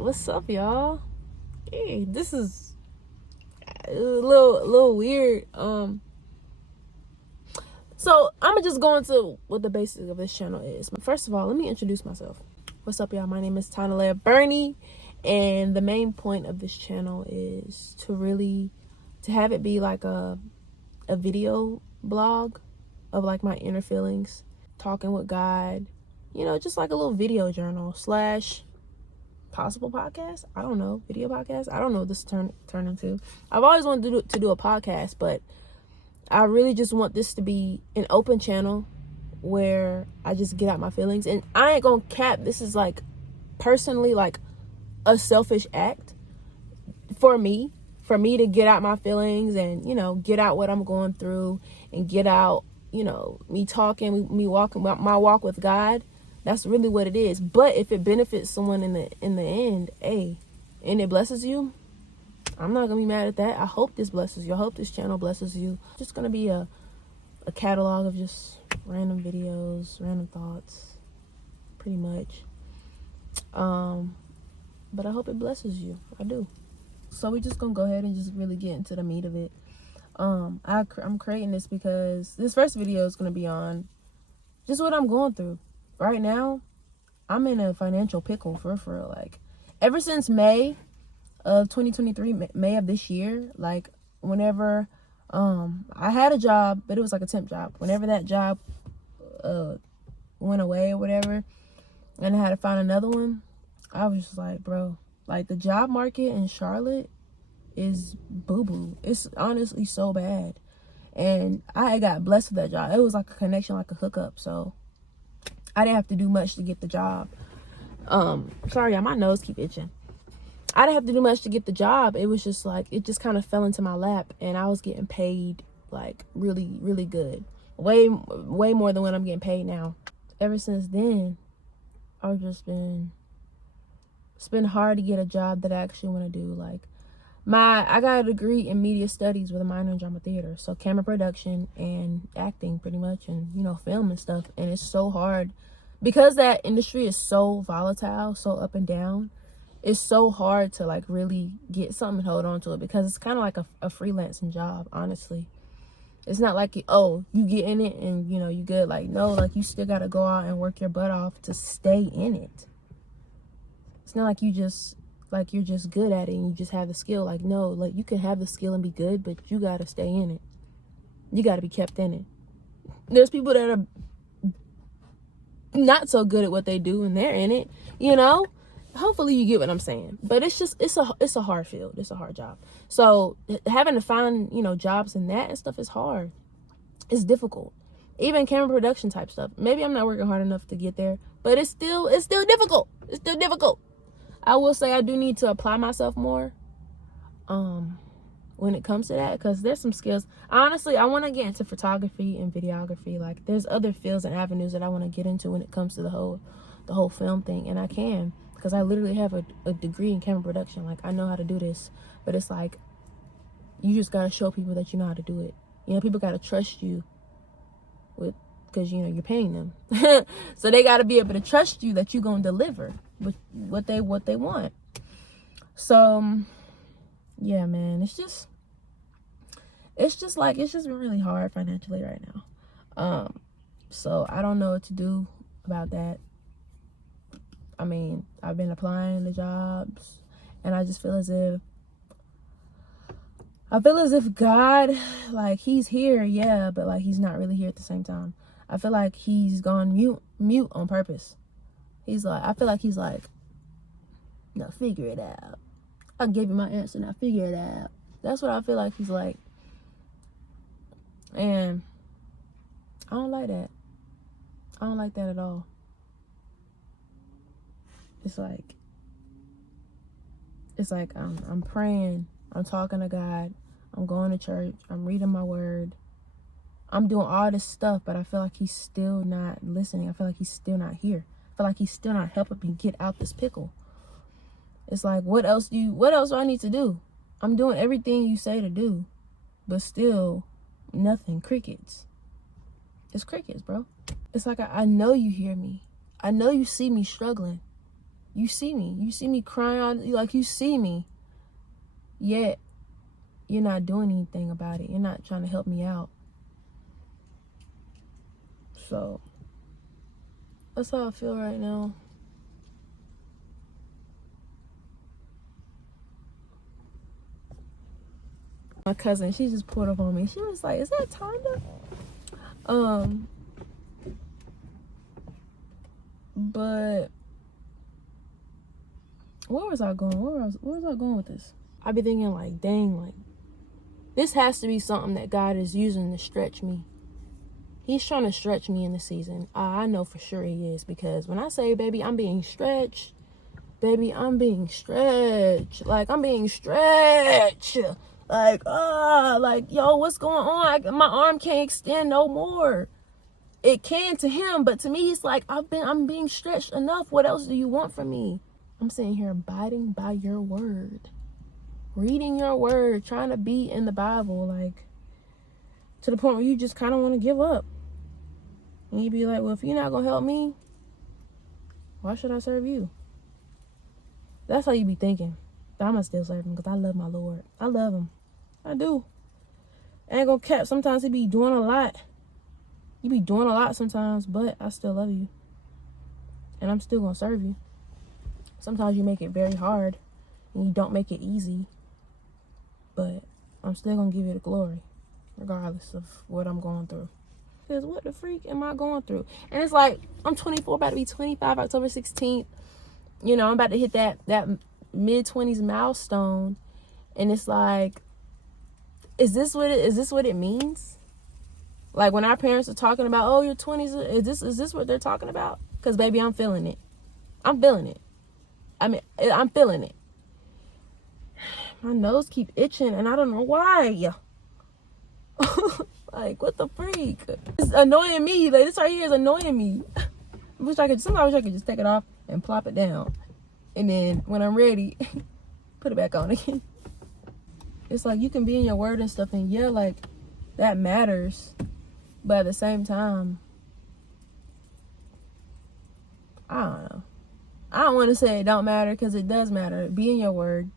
what's up, y'all? Hey, this is a little weird. So I'm gonna just go into what the basics of this channel is. First of all, let me introduce myself. What's up, y'all? My name is Tana Bernie, and the main point of this channel is to have it be like a video blog of like my inner feelings, talking with God, just like a little video journal / possible podcast. I don't know, video podcast. I don't know what this turn into. I've always wanted to do a podcast, but I really just want this to be an open channel where I just get out my feelings. And I ain't gonna cap, this is like personally like a selfish act for me to get out my feelings and, get out what I'm going through and get out, me talking, me walking, my walk with God. That's really what it is. But if it benefits someone in the end, hey, and it blesses you, I'm not gonna be mad at that. I hope this blesses you. I hope this channel blesses you. It's just gonna be a catalog of just random videos, random thoughts, pretty much. But I hope it blesses you. I do. So we're just gonna go ahead and just really get into the meat of it. I'm creating this because this first video is gonna be on just what I'm going through right now. I'm in a financial pickle for real. Like ever since May of 2023, May of this year, like whenever I had a job, but it was like a temp job. Whenever that job went away or whatever, and I had to find another one, I was just like, bro, like the job market in Charlotte is boo-boo. It's honestly so bad. And I got blessed with that job. It was like a connection, like a hookup. So I didn't have to do much to get the job. Sorry, my nose keep itching. I didn't have to do much to get the job. It was just like, it just kind of fell into my lap, and I was getting paid like really, really good. Way more than what I'm getting paid now. Ever since then, I've just it's been hard to get a job that I actually want to do. Like I got a degree in media studies with a minor in drama theater. So camera production and acting pretty much, and, film and stuff. And it's so hard because that industry is so volatile, so up and down. It's so hard to like really get something and hold on to it, because it's kind of like a freelancing job, honestly. It's not like, you get in it and, you good. Like, no, like you still got to go out and work your butt off to stay in it. It's not like you're just good at it and you just have the skill. Like, no, like you can have the skill and be good, but you got to stay in it. You got to be kept in it. There's people that are not so good at what they do and they're in it, Hopefully you get what I'm saying. But it's a hard field. It's a hard job. So having to find, jobs in that and stuff is hard. It's difficult. Even camera production type stuff. Maybe I'm not working hard enough to get there, but it's still difficult. It's still difficult. I will say I do need to apply myself more when it comes to that, because there's some skills. Honestly, I want to get into photography and videography. Like there's other fields and avenues that I want to get into when it comes to the whole film thing, and I can. Because I literally have a degree in camera production. Like, I know how to do this. But it's like, you just got to show people that you know how to do it. People got to trust you because, you're paying them. So they got to be able to trust you that you're going to deliver with what they want. So, yeah, man. It's just been really hard financially right now. So I don't know what to do about that. I mean, I've been applying to jobs, and I just feel as if God, like, he's here, yeah, but like he's not really here at the same time. I feel like he's gone mute on purpose. I feel like he's like, no, figure it out. I gave you my answer, now figure it out. That's what I feel like he's like. And I don't like that. I don't like that at all. It's like I'm praying, I'm talking to God, I'm going to church, I'm reading my word, I'm doing all this stuff, but I feel like he's still not listening. I feel like he's still not here. I feel like he's still not helping me get out this pickle. It's like, what else do I need to do? I'm doing everything you say to do, but still nothing. Crickets. It's crickets, bro. It's like, I know you hear me. I know you see me struggling. You see me crying out, like, you see me, yet you're not doing anything about it. You're not trying to help me out. So that's how I feel right now. My cousin, she just pulled up on me. She was like, "Is that Tonda?" But where was I going? Where was I going with this? I be thinking like, dang, like, this has to be something that God is using to stretch me. He's trying to stretch me in the season. I know for sure he is, because when I say, baby, I'm being stretched, baby, I'm being stretched. Like, I'm being stretched. Like, like, yo, what's going on? My arm can't extend no more. It can to him, but to me, it's like, I'm being stretched enough. What else do you want from me? I'm sitting here abiding by your word, reading your word, trying to be in the Bible, like, to the point where you just kind of want to give up. And you be like, well, if you're not going to help me, why should I serve you? That's how you be thinking. But I'm going to still serve him, because I love my Lord. I love him. I do. I ain't gonna cap. Sometimes he be doing a lot. You be doing a lot sometimes, but I still love you. And I'm still gonna serve you. Sometimes you make it very hard, and you don't make it easy. But I'm still gonna give you the glory, regardless of what I'm going through. Because what the freak am I going through? And it's like, I'm 24, about to be 25, October 16th. You know, I'm about to hit that mid-20s milestone. And it's like, is this what it means? Like, when our parents are talking about, oh, your 20s, is this what they're talking about? Because, baby, I'm feeling it. I'm feeling it. I mean, I'm feeling it. My nose keep itching, and I don't know why. Like, what the freak? It's annoying me. Like, this right here is annoying me. Sometimes I wish I could just take it off and plop it down. And then when I'm ready, put it back on again. It's like, you can be in your word and stuff, and yeah, like, that matters. But at the same time, I don't know. I don't want to say it don't matter, because it does matter. Be in your word.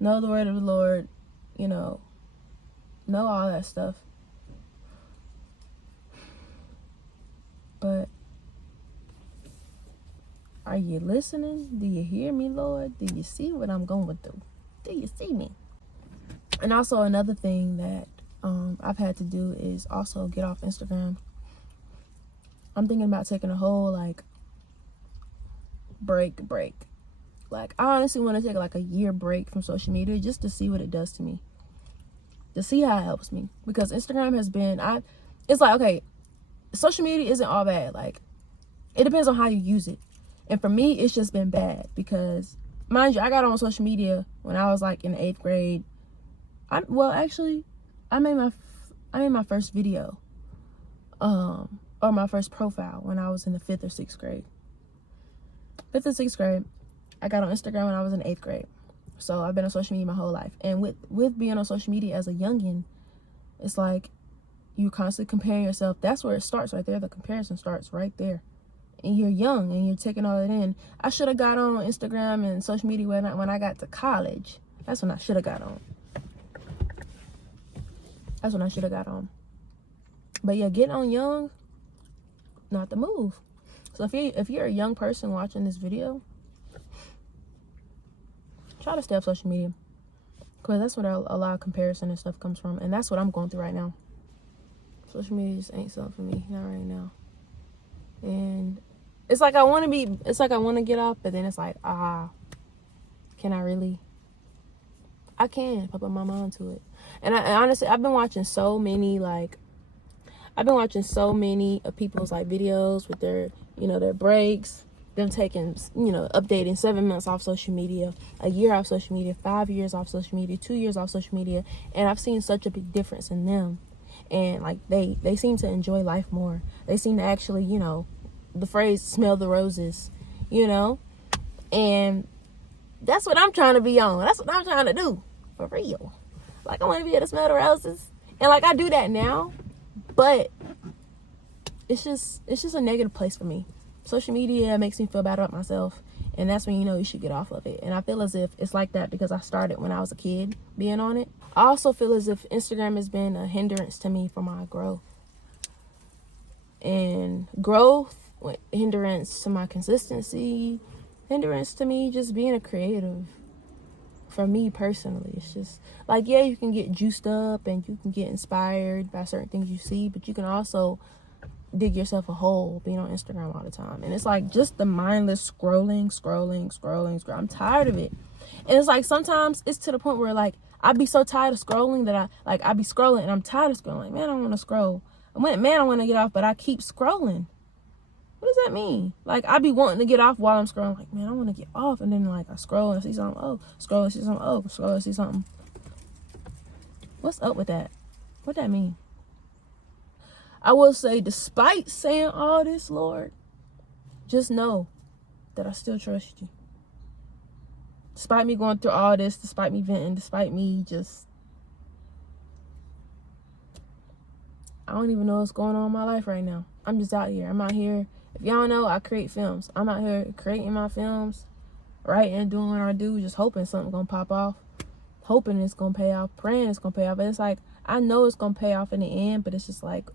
Know the word of the Lord. You know all that stuff. But are you listening? Do you hear me, Lord? Do you see what I'm going through? Do you see me? And also, another thing that I've had to do is also get off Instagram. I'm thinking about taking a whole, like, break. Like, I honestly want to take, like, a year break from social media, just to see what it does to me. To see how it helps me. Because Instagram has been, it's like, okay, social media isn't all bad. Like, it depends on how you use it. And for me, it's just been bad. Because, mind you, I got on social media when I was, like, in 8th grade. I made my first video, or my first profile, when I was in the 5th or 6th grade. 5th or 6th grade, I got on Instagram when I was in 8th grade. So I've been on social media my whole life. And with being on social media as a youngin', it's like, you constantly comparing yourself. That's where it starts, right there. The comparison starts right there. And you're young, and you're taking all that in. I should have got on Instagram and social media when I got to college. That's when I should have got on. But yeah, getting on young, not the move. So if you're a young person watching this video, try to stay off social media, because that's what a lot of comparison and stuff comes from, and that's what I'm going through right now. Social media just ain't something for me, not right now. And it's like I want to get off, but then it's like, can I really? I can, if I put my mind to it. And I honestly, I've been watching so many of people's, like, videos with their, their breaks, them taking, updating 7 months off social media, a year off social media, 5 years off social media, 2 years off social media. And I've seen such a big difference in them. And, like, they seem to enjoy life more. They seem to actually, the phrase, smell the roses, and that's what I'm trying to be on. That's what I'm trying to do, for real. Like, I want to be able to smell the roses. And, like, I do that now, but it's just a negative place for me. Social media makes me feel bad about myself. And that's when you know you should get off of it. And I feel as if it's like that because I started when I was a kid being on it. I also feel as if Instagram has been a hindrance to me for my growth. And growth, hindrance to my consistency, hindrance to me just being a creative. For me personally, it's just like, yeah, you can get juiced up and you can get inspired by certain things you see, but you can also dig yourself a hole being on Instagram all the time. And it's like just the mindless scrolling. I'm tired of it. And it's like sometimes it's to the point where like I be so tired of scrolling that I be scrolling and I'm tired of scrolling. Man, I don't want to scroll. Man, I want to get off, but I keep scrolling. What does that mean? Like, I be wanting to get off while I'm scrolling. Like, man, I want to get off. And then, like, I scroll and see something. Oh, scroll and see something. Oh, scroll and see something. What's up with that? What that mean? I will say, despite saying all this, Lord, just know that I still trust you. Despite me going through all this, despite me venting, despite me just... I don't even know what's going on in my life right now. I'm just out here. I'm out here. If y'all know, I create films. I'm out here creating my films, writing and doing what I do, just hoping something's going to pop off, hoping it's going to pay off, praying it's going to pay off. And it's like, I know it's going to pay off in the end, but it's just like,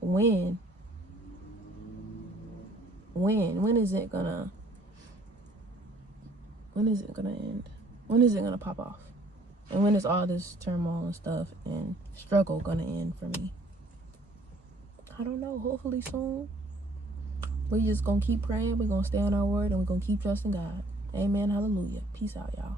when? When is it going to end? When is it going to pop off? And when is all this turmoil and stuff and struggle going to end for me? I don't know. Hopefully soon. We just gonna keep praying. We're gonna stay on our word and we're gonna keep trusting God. Amen. Hallelujah. Peace out, y'all.